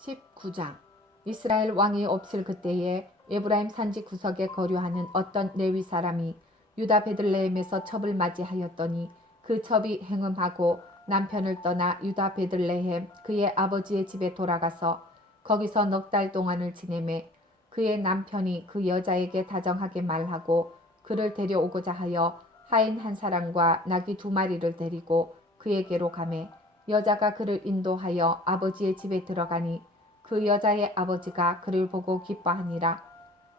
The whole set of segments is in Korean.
19장. 이스라엘 왕이 없을 그때에 에브라임 산지 구석에 거류하는 어떤 레위 사람이 유다 베들레헴에서 첩을 맞이하였더니 그 첩이 행음하고 남편을 떠나 유다 베들레헴 그의 아버지의 집에 돌아가서 거기서 넉 달 동안을 지내매 그의 남편이 그 여자에게 다정하게 말하고 그를 데려오고자 하여 하인 한 사람과 나귀 2마리를 데리고 그에게로 가매 여자가 그를 인도하여 아버지의 집에 들어가니 그 여자의 아버지가 그를 보고 기뻐하니라.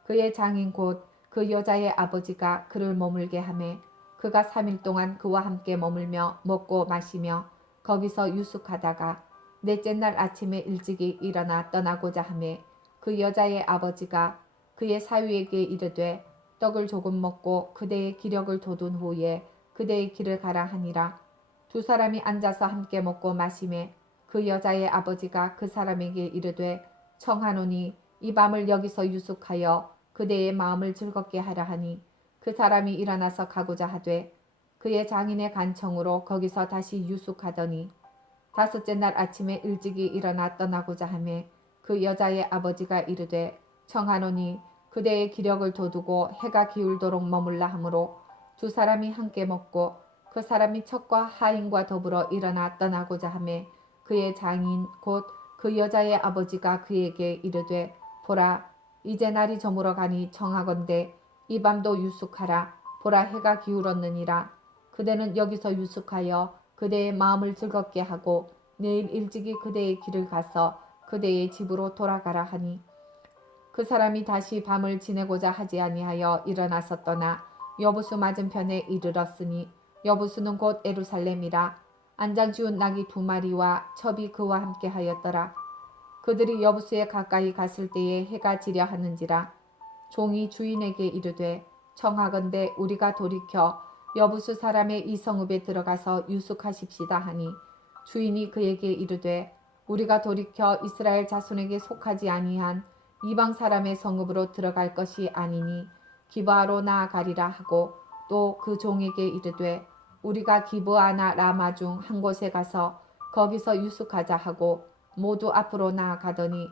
그의 장인 곧 그 여자의 아버지가 그를 머물게 하매 그가 3일 동안 그와 함께 머물며 먹고 마시며 거기서 유숙하다가 넷째 날 아침에 일찍이 일어나 떠나고자 하매 그 여자의 아버지가 그의 사위에게 이르되 떡을 조금 먹고 그대의 기력을 돋운 후에 그대의 길을 가라 하니라. 2사람이 앉아서 함께 먹고 마시매 그 여자의 아버지가 그 사람에게 이르되 청하노니 이 밤을 여기서 유숙하여 그대의 마음을 즐겁게 하라 하니 그 사람이 일어나서 가고자 하되 그의 장인의 간청으로 거기서 다시 유숙하더니 5째 날 아침에 일찍이 일어나 떠나고자 하매 그 여자의 아버지가 이르되 청하노니 그대의 기력을 돋우고 해가 기울도록 머물라 하므로 2사람이 함께 먹고 그 사람이 첩과 하인과 더불어 일어나 떠나고자 하매 그의 장인 곧 그 여자의 아버지가 그에게 이르되 보라 이제 날이 저물어 가니 청하건대 이 밤도 유숙하라. 보라 해가 기울었느니라. 그대는 여기서 유숙하여 그대의 마음을 즐겁게 하고 내일 일찍이 그대의 길을 가서 그대의 집으로 돌아가라 하니 그 사람이 다시 밤을 지내고자 하지 아니하여 일어나서 떠나 여부수 맞은편에 이르렀으니 여부수는 곧 예루살렘이라. 안장 지운 나귀 2마리와 첩이 그와 함께 하였더라. 그들이 여부수에 가까이 갔을 때에 해가 지려 하는지라. 종이 주인에게 이르되 청하건대 우리가 돌이켜 여부수 사람의 이 성읍에 들어가서 유숙하십시다 하니 주인이 그에게 이르되 우리가 돌이켜 이스라엘 자손에게 속하지 아니한 이방 사람의 성읍으로 들어갈 것이 아니니 기브아로 나아가리라 하고 또 그 종에게 이르되 우리가 기브아나 라마 중 한 곳에 가서 거기서 유숙하자 하고 모두 앞으로 나아가더니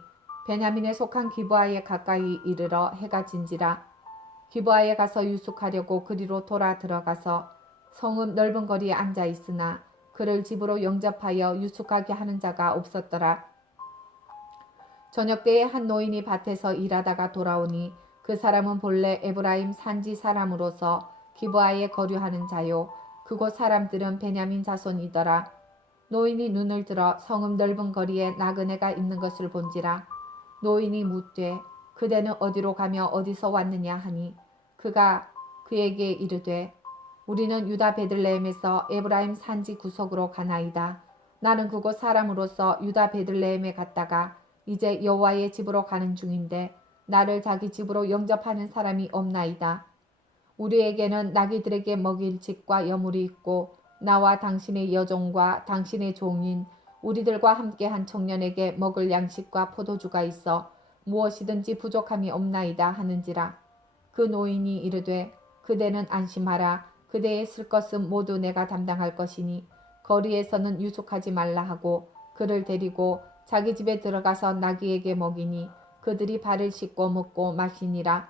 베냐민에 속한 기브아에 가까이 이르러 해가 진지라. 기브아에 가서 유숙하려고 그리로 돌아 들어가서 성읍 넓은 거리에 앉아 있으나 그를 집으로 영접하여 유숙하게 하는 자가 없었더라. 저녁 때에 한 노인이 밭에서 일하다가 돌아오니 그 사람은 본래 에브라임 산지 사람으로서 기브아에 거류하는 자요 그곳 사람들은 베냐민 자손이더라. 노인이 눈을 들어 성읍 넓은 거리에 나그네가 있는 것을 본지라. 노인이 묻되 그대는 어디로 가며 어디서 왔느냐 하니 그가 그에게 이르되 우리는 유다 베들레헴에서 에브라임 산지 구석으로 가나이다. 나는 그곳 사람으로서 유다 베들레헴에 갔다가 이제 여호와의 집으로 가는 중인데 나를 자기 집으로 영접하는 사람이 없나이다. 우리에게는 나귀들에게 먹일 집과 여물이 있고 나와 당신의 여종과 당신의 종인 우리들과 함께한 청년에게 먹을 양식과 포도주가 있어 무엇이든지 부족함이 없나이다 하는지라. 그 노인이 이르되 그대는 안심하라. 그대의 쓸 것은 모두 내가 담당할 것이니 거리에서는 유숙하지 말라 하고 그를 데리고 자기 집에 들어가서 나귀에게 먹이니 그들이 발을 씻고 먹고 마시니라.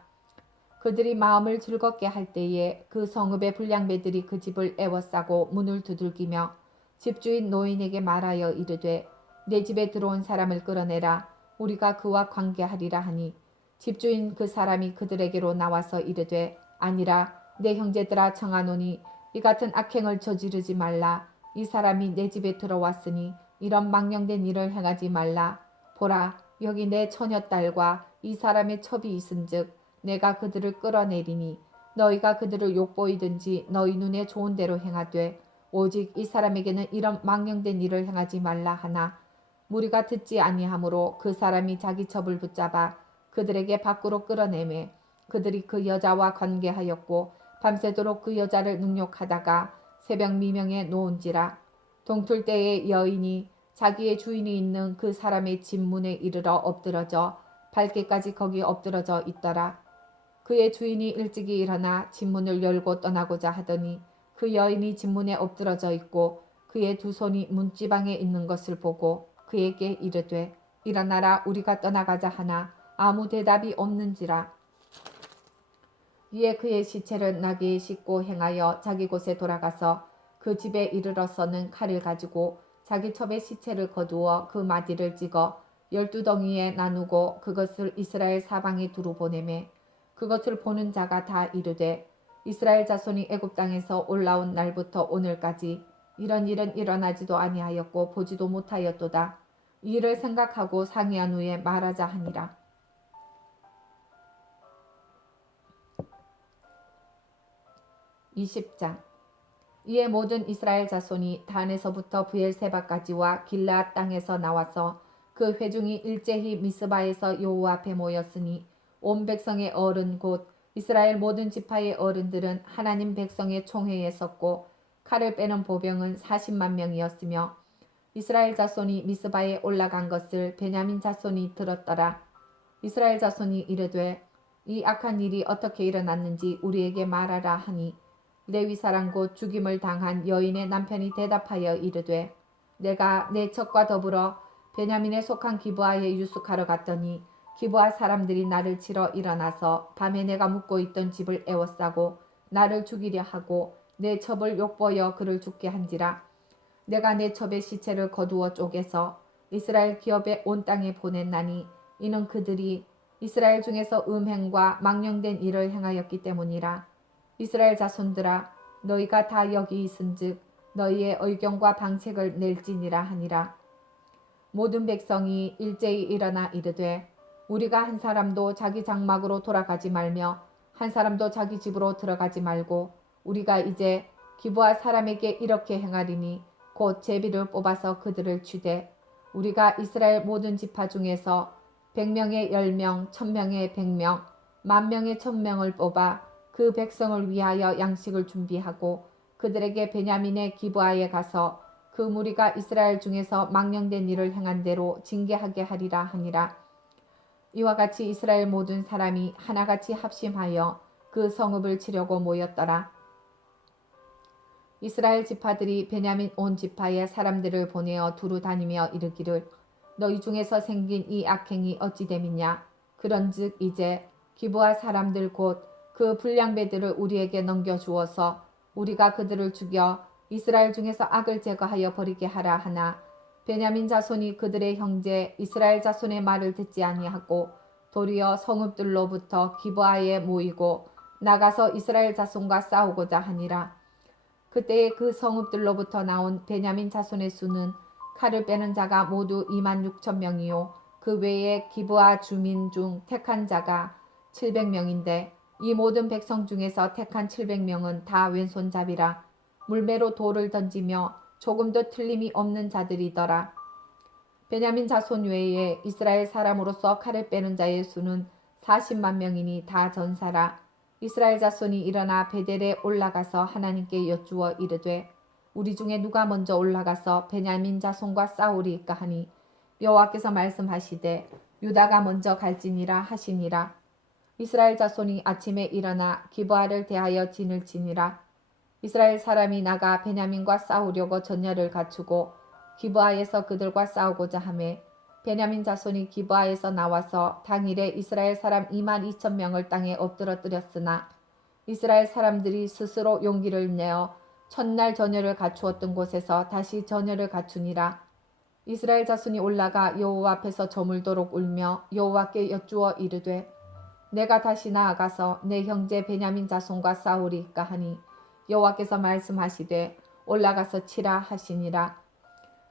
그들이 마음을 즐겁게 할 때에 그 성읍의 불량배들이 그 집을 애워싸고 문을 두들기며 집주인 노인에게 말하여 이르되 내 집에 들어온 사람을 끌어내라. 우리가 그와 관계하리라 하니 집주인 그 사람이 그들에게로 나와서 이르되 아니라 내 형제들아 청하노니 이 같은 악행을 저지르지 말라. 이 사람이 내 집에 들어왔으니 이런 망령된 일을 행하지 말라. 보라 여기 내 처녀딸과 이 사람의 첩이 있은즉 내가 그들을 끌어내리니 너희가 그들을 욕보이든지 너희 눈에 좋은 대로 행하되 오직 이 사람에게는 이런 망령된 일을 행하지 말라 하나 무리가 듣지 아니하므로 그 사람이 자기 첩을 붙잡아 그들에게 밖으로 끌어내매 그들이 그 여자와 관계하였고 밤새도록 그 여자를 능욕하다가 새벽 미명에 놓은지라. 동틀 때에 여인이 자기의 주인이 있는 그 사람의 집 문에 이르러 엎드러져 밝게까지 거기 엎드러져 있더라. 그의 주인이 일찍이 일어나 집문을 열고 떠나고자 하더니 그 여인이 집문에 엎드러져 있고 그의 2손이 문지방에 있는 것을 보고 그에게 이르되 일어나라 우리가 떠나가자 하나 아무 대답이 없는지라. 이에 그의 시체를 나귀에 싣고 행하여 자기 곳에 돌아가서 그 집에 이르러서는 칼을 가지고 자기 첩의 시체를 거두어 그 마디를 찍어 12덩이에 나누고 그것을 이스라엘 사방에 두루 보내매 그것을 보는 자가 다 이르되 이스라엘 자손이 애굽 땅에서 올라온 날부터 오늘까지 이런 일은 일어나지도 아니하였고 보지도 못하였도다. 이 일을 생각하고 상의한 후에 말하자 하니라. 20장. 이에 모든 이스라엘 자손이 단에서부터 브엘세바까지와 길르앗 땅에서 나와서 그 회중이 일제히 미스바에서 여호와 앞에 모였으니 온 백성의 어른 곧 이스라엘 모든 지파의 어른들은 하나님 백성의 총회에 섰고 칼을 빼는 보병은 40만 명이었으며 이스라엘 자손이 미스바에 올라간 것을 베냐민 자손이 들었더라. 이스라엘 자손이 이르되 이 악한 일이 어떻게 일어났는지 우리에게 말하라 하니 레위 사람 곧 죽임을 당한 여인의 남편이 대답하여 이르되 내가 내 척과 더불어 베냐민에 속한 기브아에 유숙하러 갔더니 기브아 사람들이 나를 치러 일어나서 밤에 내가 묵고 있던 집을 에워싸고 나를 죽이려 하고 내 첩을 욕보여 그를 죽게 한지라. 내가 내 첩의 시체를 거두어 쪼개서 이스라엘 기업의 온 땅에 보냈나니 이는 그들이 이스라엘 중에서 음행과 망령된 일을 행하였기 때문이라. 이스라엘 자손들아 너희가 다 여기 있은즉 너희의 의견과 방책을 낼지니라 하니라. 모든 백성이 일제히 일어나 이르되 우리가 한 사람도 자기 장막으로 돌아가지 말며 한 사람도 자기 집으로 들어가지 말고 우리가 이제 기브아 사람에게 이렇게 행하리니 곧 제비를 뽑아서 그들을 치되 우리가 이스라엘 모든 지파 중에서 100명에 10명, 1000명에 100명, 10,000명에 1000명을 뽑아 그 백성을 위하여 양식을 준비하고 그들에게 베냐민의 기브아에 가서 그 무리가 이스라엘 중에서 망령된 일을 행한 대로 징계하게 하리라 하니라. 이와 같이 이스라엘 모든 사람이 하나같이 합심하여 그 성읍을 치려고 모였더라. 이스라엘 지파들이 베냐민 온 지파에 사람들을 보내어 두루 다니며 이르기를 너희 중에서 생긴 이 악행이 어찌 됨이냐. 그런즉 이제 기브아 사람들 곧 그 불량배들을 우리에게 넘겨주어서 우리가 그들을 죽여 이스라엘 중에서 악을 제거하여 버리게 하라 하나 베냐민 자손이 그들의 형제 이스라엘 자손의 말을 듣지 아니하고 도리어 성읍들로부터 기브아에 모이고 나가서 이스라엘 자손과 싸우고자 하니라. 그때에 그 성읍들로부터 나온 베냐민 자손의 수는 칼을 빼는 자가 모두 26,000명이요 그 외에 기브아 주민 중 택한 자가 700명인데 이 모든 백성 중에서 택한 700명은 다 왼손잡이라. 물매로 돌을 던지며 조금도 틀림이 없는 자들이더라. 베냐민 자손 외에 이스라엘 사람으로서 칼을 빼는 자의 수는 40만 명이니 다 전사라. 이스라엘 자손이 일어나 베델에 올라가서 하나님께 여쭈어 이르되 우리 중에 누가 먼저 올라가서 베냐민 자손과 싸우리까 하니 여호와께서 말씀하시되 유다가 먼저 갈지니라 하시니라. 이스라엘 자손이 아침에 일어나 기브아를 대하여 진을 치니라. 이스라엘 사람이 나가 베냐민과 싸우려고 전열을 갖추고 기브아에서 그들과 싸우고자 하매 베냐민 자손이 기브아에서 나와서 당일에 이스라엘 사람 22,000명을 땅에 엎드러뜨렸으나 이스라엘 사람들이 스스로 용기를 내어 첫날 전열을 갖추었던 곳에서 다시 전열을 갖추니라. 이스라엘 자손이 올라가 여호와 앞에서 저물도록 울며 여호와께 여쭈어 이르되 내가 다시 나아가서 내 형제 베냐민 자손과 싸우리까 하니 여호와께서 말씀하시되 올라가서 치라 하시니라.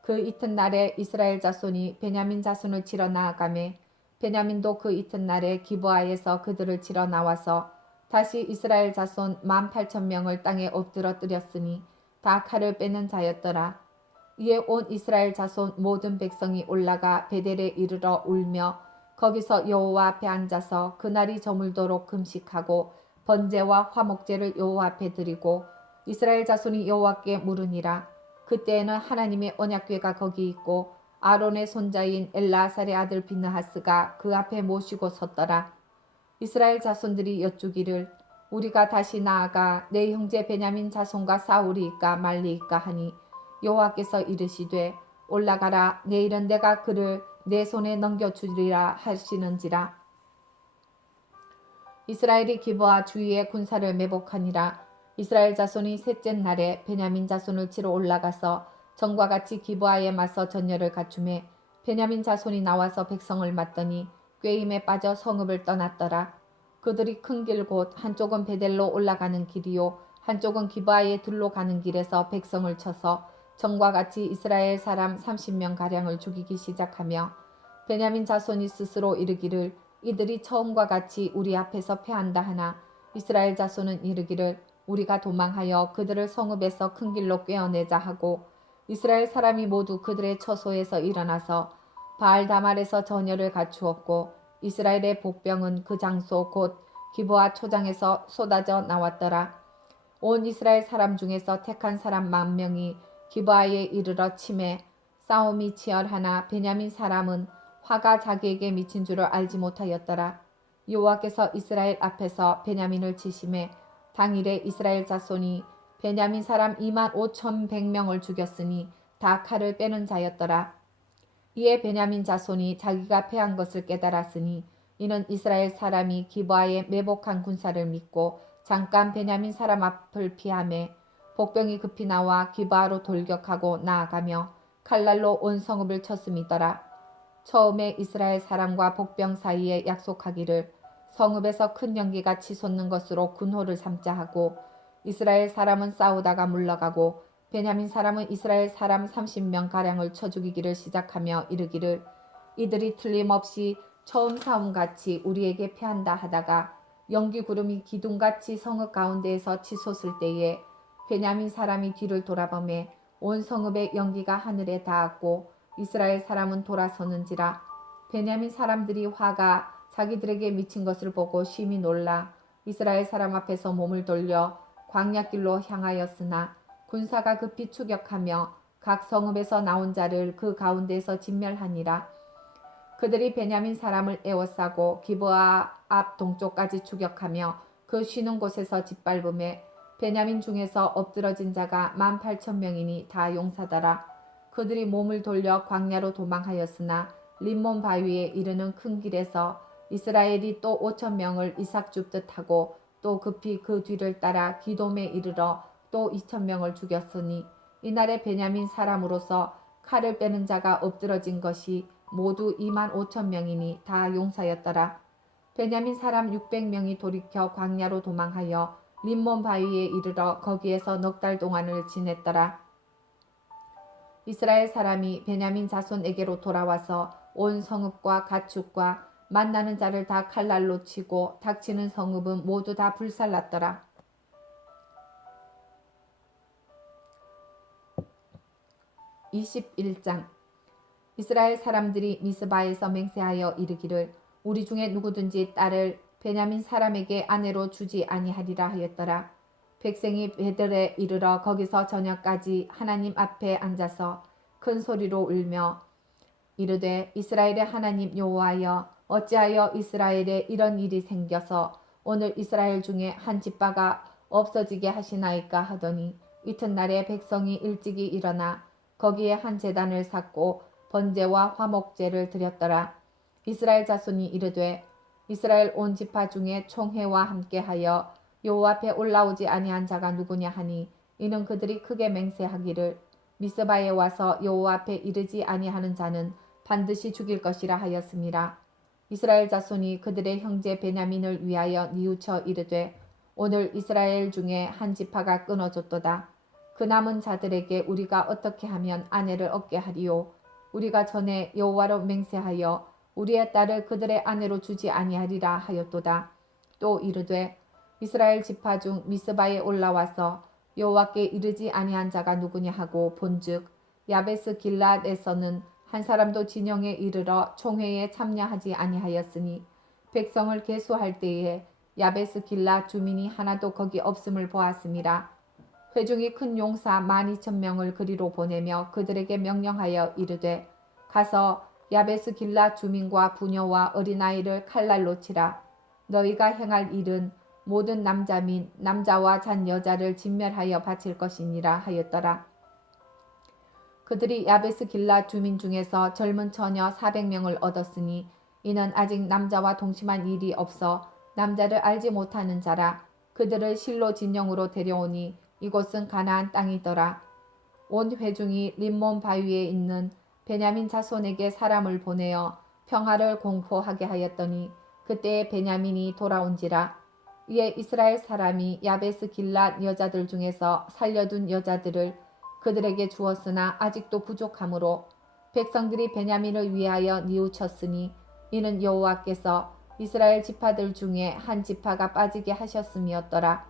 그 이튿날에 이스라엘 자손이 베냐민 자손을 치러 나아가매 베냐민도 그 이튿날에 기브아에서 그들을 치러 나와서 다시 이스라엘 자손 18,000명을 땅에 엎드러뜨렸으니 다 칼을 빼는 자였더라. 이에 온 이스라엘 자손 모든 백성이 올라가 베델에 이르러 울며 거기서 여호와 앞에 앉아서 그날이 저물도록 금식하고 번제와 화목제를 여호와 앞에 드리고 이스라엘 자손이 여호와께 물으니라. 그때에는 하나님의 언약궤가 거기 있고 아론의 손자인 엘라살의 아들 비느하스가 그 앞에 모시고 섰더라. 이스라엘 자손들이 여쭈기를 우리가 다시 나아가 내 형제 베냐민 자손과 싸우리이까 말리이까 하니 여호와께서 이르시되 올라가라. 내일은 내가 그를 내 손에 넘겨주리라 하시는지라. 이스라엘이 기브아 주위에 군사를 매복하니라. 이스라엘 자손이 셋째 날에 베냐민 자손을 치러 올라가서 전과 같이 기브아에 맞서 전열을 갖추매 베냐민 자손이 나와서 백성을 맞더니 꾀임에 빠져 성읍을 떠났더라. 그들이 큰 길 곧 한쪽은 베델로 올라가는 길이요 한쪽은 기브아에 들로 가는 길에서 백성을 쳐서 전과 같이 이스라엘 사람 30명 가량을 죽이기 시작하며 베냐민 자손이 스스로 이르기를 이들이 처음과 같이 우리 앞에서 패한다 하나 이스라엘 자손은 이르기를 우리가 도망하여 그들을 성읍에서 큰 길로 꿰어내자 하고 이스라엘 사람이 모두 그들의 처소에서 일어나서 바알다말에서 전열을 갖추었고 이스라엘의 복병은 그 장소 곧 기브아 초장에서 쏟아져 나왔더라. 온 이스라엘 사람 중에서 택한 사람 10,000명이 기브아에 이르러 치매 싸움이 치열하나 베냐민 사람은 화가 자기에게 미친 줄을 알지 못하였더라. 여호와께서 이스라엘 앞에서 베냐민을 치심해 당일에 이스라엘 자손이 베냐민 사람 25,100명을 죽였으니 다 칼을 빼는 자였더라. 이에 베냐민 자손이 자기가 패한 것을 깨달았으니 이는 이스라엘 사람이 기브아에 매복한 군사를 믿고 잠깐 베냐민 사람 앞을 피하매 복병이 급히 나와 기브아로 돌격하고 나아가며 칼날로 온 성읍을 쳤음이더라. 처음에 이스라엘 사람과 복병 사이에 약속하기를 성읍에서 큰 연기가 치솟는 것으로 군호를 삼자 하고 이스라엘 사람은 싸우다가 물러가고 베냐민 사람은 이스라엘 사람 30명 가량을 쳐 죽이기를 시작하며 이르기를 이들이 틀림없이 처음 싸움같이 우리에게 패한다 하다가 연기 구름이 기둥같이 성읍 가운데에서 치솟을 때에 베냐민 사람이 뒤를 돌아보매 온 성읍의 연기가 하늘에 닿았고 이스라엘 사람은 돌아서는지라. 베냐민 사람들이 화가 자기들에게 미친 것을 보고 심히 놀라 이스라엘 사람 앞에서 몸을 돌려 광야길로 향하였으나 군사가 급히 추격하며 각 성읍에서 나온 자를 그 가운데에서 진멸하니라. 그들이 베냐민 사람을 에워싸고 기브아 앞 동쪽까지 추격하며 그 쉬는 곳에서 짓밟음에 베냐민 중에서 엎드러진 자가 18,000명이니 다 용사더라. 그들이 몸을 돌려 광야로 도망하였으나 림몬 바위에 이르는 큰 길에서 이스라엘이 또 5,000명을 이삭 줍듯 하고 또 급히 그 뒤를 따라 기돔에 이르러 또 2,000명을 죽였으니 이날에 베냐민 사람으로서 칼을 빼는 자가 엎드러진 것이 모두 25,000명이니 다 용사였더라. 베냐민 사람 600명이 돌이켜 광야로 도망하여 림몬 바위에 이르러 거기에서 넉 달 동안을 지냈더라. 이스라엘 사람이 베냐민 자손에게로 돌아와서 온 성읍과 가축과 만나는 자를 다 칼날로 치고 닥치는 성읍은 모두 다 불살랐더라. 21장 이스라엘 사람들이 미스바에서 맹세하여 이르기를 우리 중에 누구든지 딸을 베냐민 사람에게 아내로 주지 아니하리라 하였더라. 백성이 베들에 이르러 거기서 저녁까지 하나님 앞에 앉아서 큰 소리로 울며 이르되 이스라엘의 하나님 여호와여 어찌하여 이스라엘에 이런 일이 생겨서 오늘 이스라엘 중에 한 지파가 없어지게 하시나이까 하더니 이튿날에 백성이 일찍이 일어나 거기에 한 제단을 쌓고 번제와 화목제를 드렸더라. 이스라엘 자손이 이르되 이스라엘 온 지파 중에 총회와 함께하여 여호와 앞에 올라오지 아니한 자가 누구냐 하니 이는 그들이 크게 맹세하기를 미스바에 와서 여호와 앞에 이르지 아니하는 자는 반드시 죽일 것이라 하였음이라. 이스라엘 자손이 그들의 형제 베냐민을 위하여 뉘우쳐 이르되 오늘 이스라엘 중에 한 지파가 끊어졌도다. 그 남은 자들에게 우리가 어떻게 하면 아내를 얻게 하리요. 우리가 전에 여호와로 맹세하여 우리의 딸을 그들의 아내로 주지 아니하리라 하였도다. 또 이르되 이스라엘 지파 중 미스바에 올라와서 여호와께 이르지 아니한 자가 누구냐 하고 본즉 야베스 길랏에서는 한 사람도 진영에 이르러 총회에 참여하지 아니하였으니 백성을 계수할 때에 야베스 길랏 주민이 하나도 거기 없음을 보았음이라. 회중이 큰 용사 12,000명을 그리로 보내며 그들에게 명령하여 이르되 가서 야베스 길랏 주민과 부녀와 어린아이를 칼날로 치라. 너희가 행할 일은 모든 남자 및 남자와 잔 여자를 진멸하여 바칠 것이니라 하였더라. 그들이 야베스 길라 주민 중에서 젊은 처녀 400명을 얻었으니 이는 아직 남자와 동침한 일이 없어 남자를 알지 못하는 자라. 그들을 실로 진영으로 데려오니 이곳은 가나안 땅이더라. 온 회중이 림몬 바위에 있는 베냐민 자손에게 사람을 보내어 평화를 공포하게 하였더니 그때에 베냐민이 돌아온지라. 이에 이스라엘 사람이 야베스 길랏 여자들 중에서 살려둔 여자들을 그들에게 주었으나 아직도 부족하므로 백성들이 베냐민을 위하여 뉘우쳤으니 이는 여호와께서 이스라엘 지파들 중에 한 지파가 빠지게 하셨음이었더라.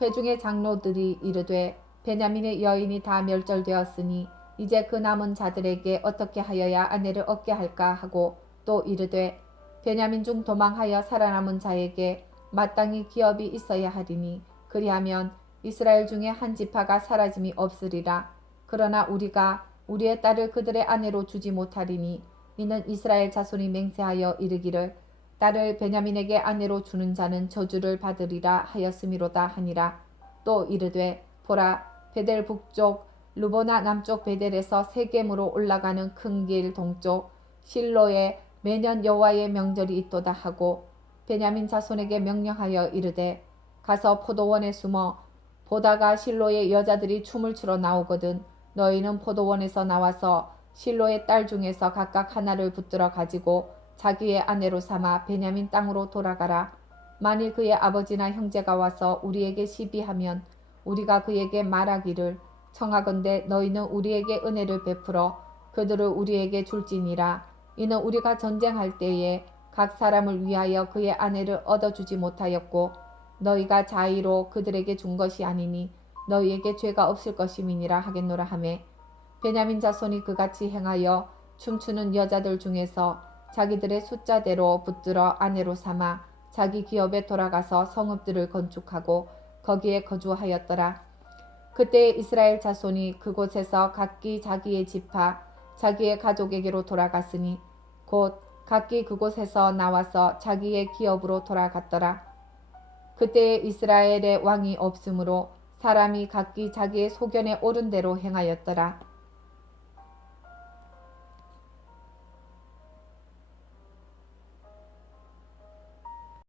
회중의 장로들이 이르되 베냐민의 여인이 다 멸절되었으니 이제 그 남은 자들에게 어떻게 하여야 아내를 얻게 할까 하고 또 이르되 베냐민 중 도망하여 살아남은 자에게 마땅히 기업이 있어야 하리니 그리하면 이스라엘 중에 한 지파가 사라짐이 없으리라. 그러나 우리가 우리의 딸을 그들의 아내로 주지 못하리니 이는 이스라엘 자손이 맹세하여 이르기를 딸을 베냐민에게 아내로 주는 자는 저주를 받으리라 하였음이로다 하니라. 또 이르되 보라 베델 북쪽 르보나 남쪽 베델에서 세겜으로 올라가는 큰 길 동쪽 실로에 매년 여호와의 명절이 있도다 하고 베냐민 자손에게 명령하여 이르되 가서 포도원에 숨어 보다가 실로의 여자들이 춤을 추러 나오거든 너희는 포도원에서 나와서 실로의 딸 중에서 각각 하나를 붙들어 가지고 자기의 아내로 삼아 베냐민 땅으로 돌아가라. 만일 그의 아버지나 형제가 와서 우리에게 시비하면 우리가 그에게 말하기를 청하건대 너희는 우리에게 은혜를 베풀어 그들을 우리에게 줄지니라. 이는 우리가 전쟁할 때에 각 사람을 위하여 그의 아내를 얻어주지 못하였고 너희가 자의로 그들에게 준 것이 아니니 너희에게 죄가 없을 것임이니라 하겠노라 하매 베냐민 자손이 그같이 행하여 춤추는 여자들 중에서 자기들의 숫자대로 붙들어 아내로 삼아 자기 기업에 돌아가서 성읍들을 건축하고 거기에 거주하였더라. 그때 이스라엘 자손이 그곳에서 각기 자기의 지파 자기의 가족에게로 돌아갔으니 곧 각기 그곳에서 나와서 자기의 기업으로 돌아갔더라. 그때에 이스라엘의 왕이 없으므로 사람이 각기 자기의 소견에 옳은 대로 행하였더라.